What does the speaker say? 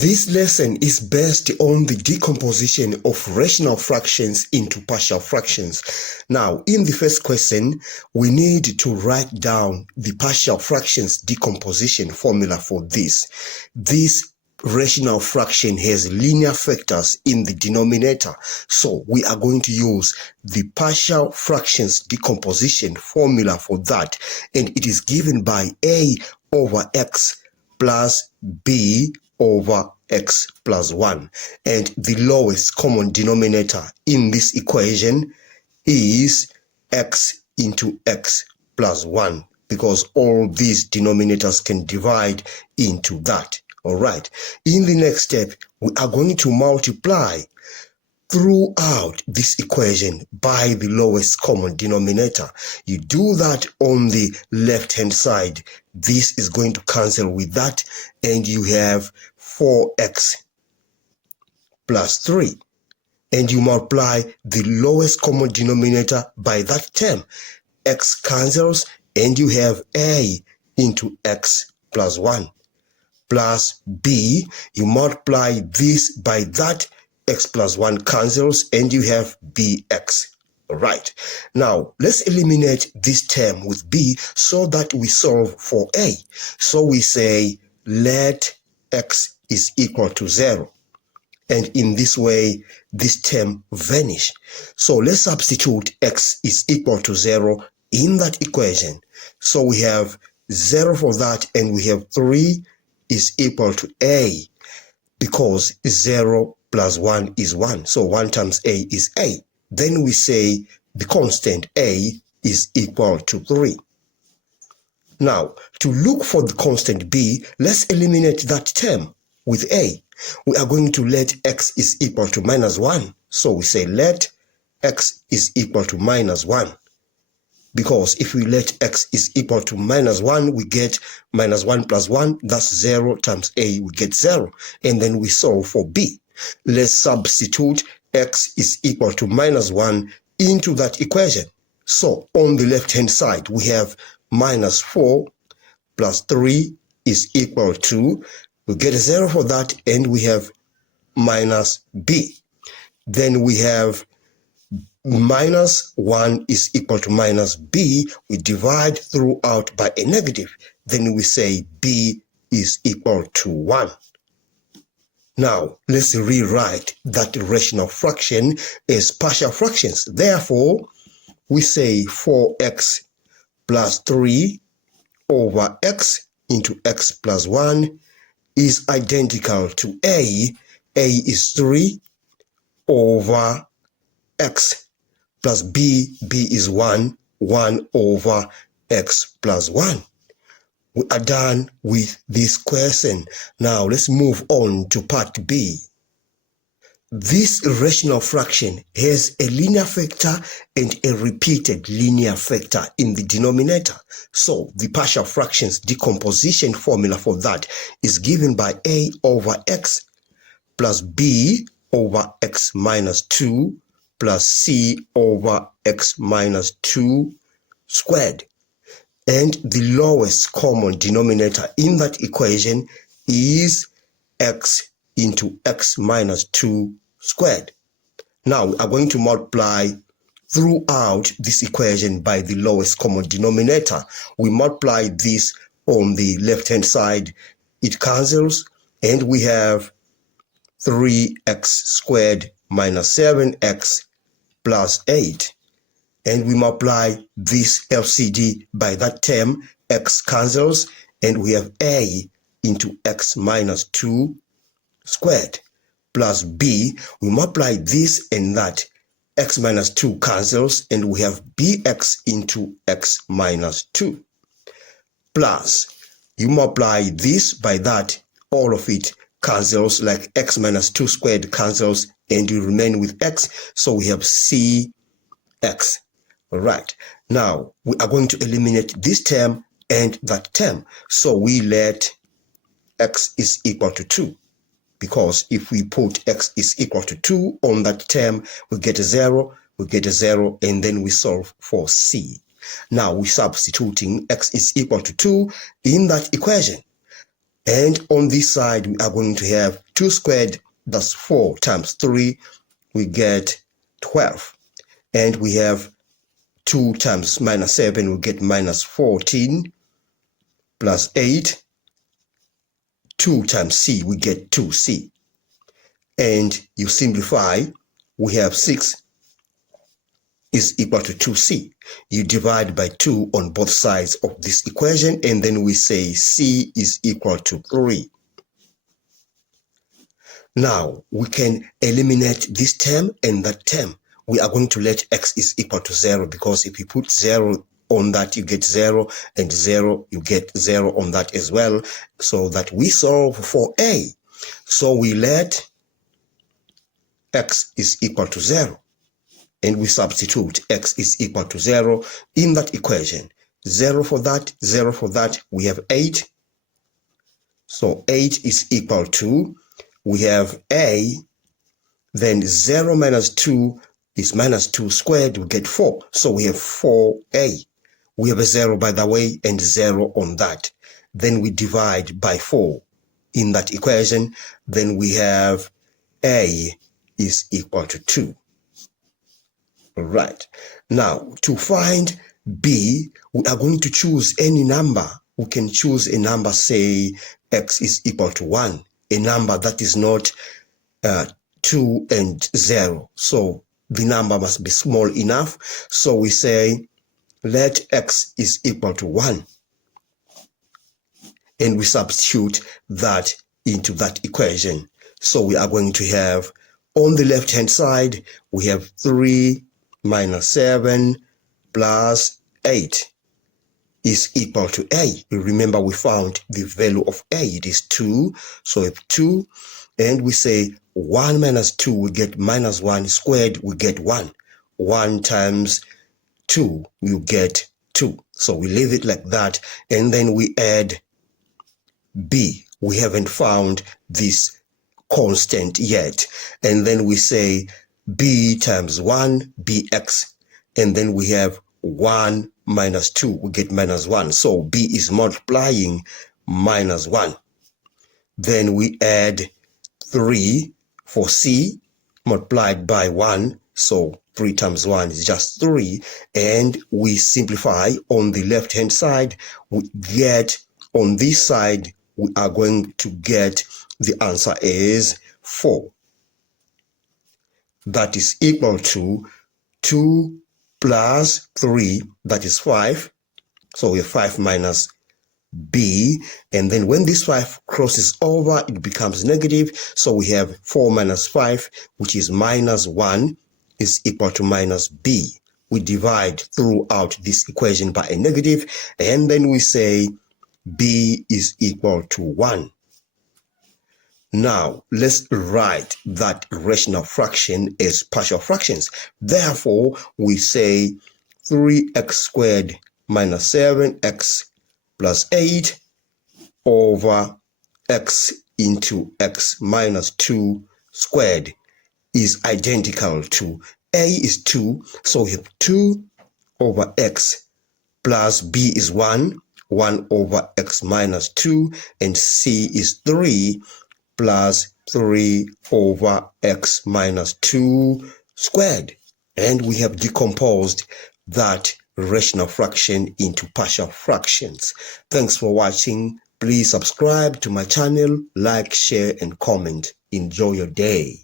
This lesson is based on the decomposition of rational fractions into partial fractions. Now, in the first question, we need to write down the partial fractions decomposition formula for this. This rational fraction has linear factors in the denominator, so we are going to use the partial fractions decomposition formula for that, and it is given by a over x plus b over x plus 1, and the lowest common denominator in this equation is x into x plus 1, because all these denominators can divide into that. All right, in the next step we are going to multiply throughout this equation by the lowest common denominator. You do that on the left hand side. This is going to cancel with that, and you have 4x plus 3, and you multiply the lowest common denominator by that term. X cancels, and you have a into x plus 1 plus b. You multiply this by that, x plus 1 cancels, and you have bx. All right, now let's eliminate this term with b so that we solve for a. So we say let x is equal to 0, and in this way this term vanish. So let's substitute x is equal to 0 in that equation. So we have 0 for that, and we have 3 is equal to a, because 0 plus 1 is 1. So 1 times a is a. Then we say the constant a is equal to 3. Now, to look for the constant b, let's eliminate that term with a. We are going to let x is equal to minus 1. So we say let x is equal to minus 1. Because if we let x is equal to minus 1, we get minus 1 plus 1, that's 0 times a, we get 0. And then we solve for b. Let's substitute x is equal to minus 1 into that equation. So on the left hand side, we have minus 4 plus 3 is equal to, we get a 0 for that, and we have minus b. Then we have minus 1 is equal to minus b. We divide throughout by a negative. Then we say b is equal to 1. Now, let's rewrite that rational fraction as partial fractions. Therefore, we say 4x plus 3 over x into x plus 1 is identical to a. A is 3 over x plus b. B is 1 over x plus 1. We are done with this question. Now let's move on to part B. This rational fraction has a linear factor and a repeated linear factor in the denominator. So the partial fractions decomposition formula for that is given by a over x plus b over x minus 2 plus c over x minus 2 squared. And the lowest common denominator in that equation is x into x minus 2 squared. Now we are going to multiply throughout this equation by the lowest common denominator. We multiply this on the left hand side, it cancels, and we have 3x squared minus 7x plus 8. And we multiply this LCD by that term, x cancels, and we have a into x minus 2 squared plus b. We multiply this and that, x minus 2 cancels, and we have bx into x minus 2 plus, you multiply this by that, all of it cancels, like x minus 2 squared cancels, and you remain with x, so we have cx. All right, now we are going to eliminate this term and that term. So we let x is equal to 2, because if we put x is equal to 2 on that term, we get a 0, and then we solve for c. Now we're substituting x is equal to 2 in that equation. And on this side, we are going to have 2 squared, that's 4 times 3, we get 12. And we have 2 times minus 7, we get minus 14, plus 8, 2 times c, we get 2c. And you simplify, we have 6 is equal to 2c. You divide by 2 on both sides of this equation, and then we say c is equal to 3. Now, we can eliminate this term and that term. We are going to let x is equal to 0, because if you put 0 on that, you get 0, and 0, you get 0 on that as well, so that we solve for a. So we let x is equal to 0, and we substitute x is equal to 0 in that equation. 0 for that, we have 8. So 8 is equal to, we have a, then 0 minus 2 is minus 2 squared, we get 4. So we have 4a. We have a 0, by the way, and 0 on that. Then we divide by 4 in that equation. Then we have a is equal to 2. All right. Now, to find b, we are going to choose any number. We can choose a number, say x is equal to 1, a number that is not 2 and 0. So the number must be small enough. So we say let x is equal to 1. And we substitute that into that equation. So we are going to have, on the left-hand side, we have 3 minus 7 plus 8 is equal to a. Remember, we found the value of a. It is 2. So if 2, and we say 1 minus 2, we get minus 1 squared, we get 1. 1 times 2, you get 2. So we leave it like that, and then we add b. We haven't found this constant yet. And then we say b times 1, bx, and then we have 1 minus 2, we get minus 1. So b is multiplying minus 1. Then we add 3 for c, multiplied by 1. So 3 times 1 is just 3. And we simplify on the left-hand side. We get, on this side, we are going to get, the answer is 4. That is equal to 2 plus 3, that is 5. So we have 5 minus b, and then when this 5 crosses over, it becomes negative. So we have 4 minus 5, which is minus 1, is equal to minus b. We divide throughout this equation by a negative, and then we say b is equal to 1. Now, let's write that rational fraction as partial fractions. Therefore, we say 3x squared minus 7x plus 8 over x into x minus 2 squared is identical to a is 2. So we have 2 over x plus b is 1 over x minus 2, and c is 3 plus 3 over x minus 2 squared. And we have decomposed that rational fraction into partial fractions. Thanks for watching. Please subscribe to my channel, like, share, and comment. Enjoy your day.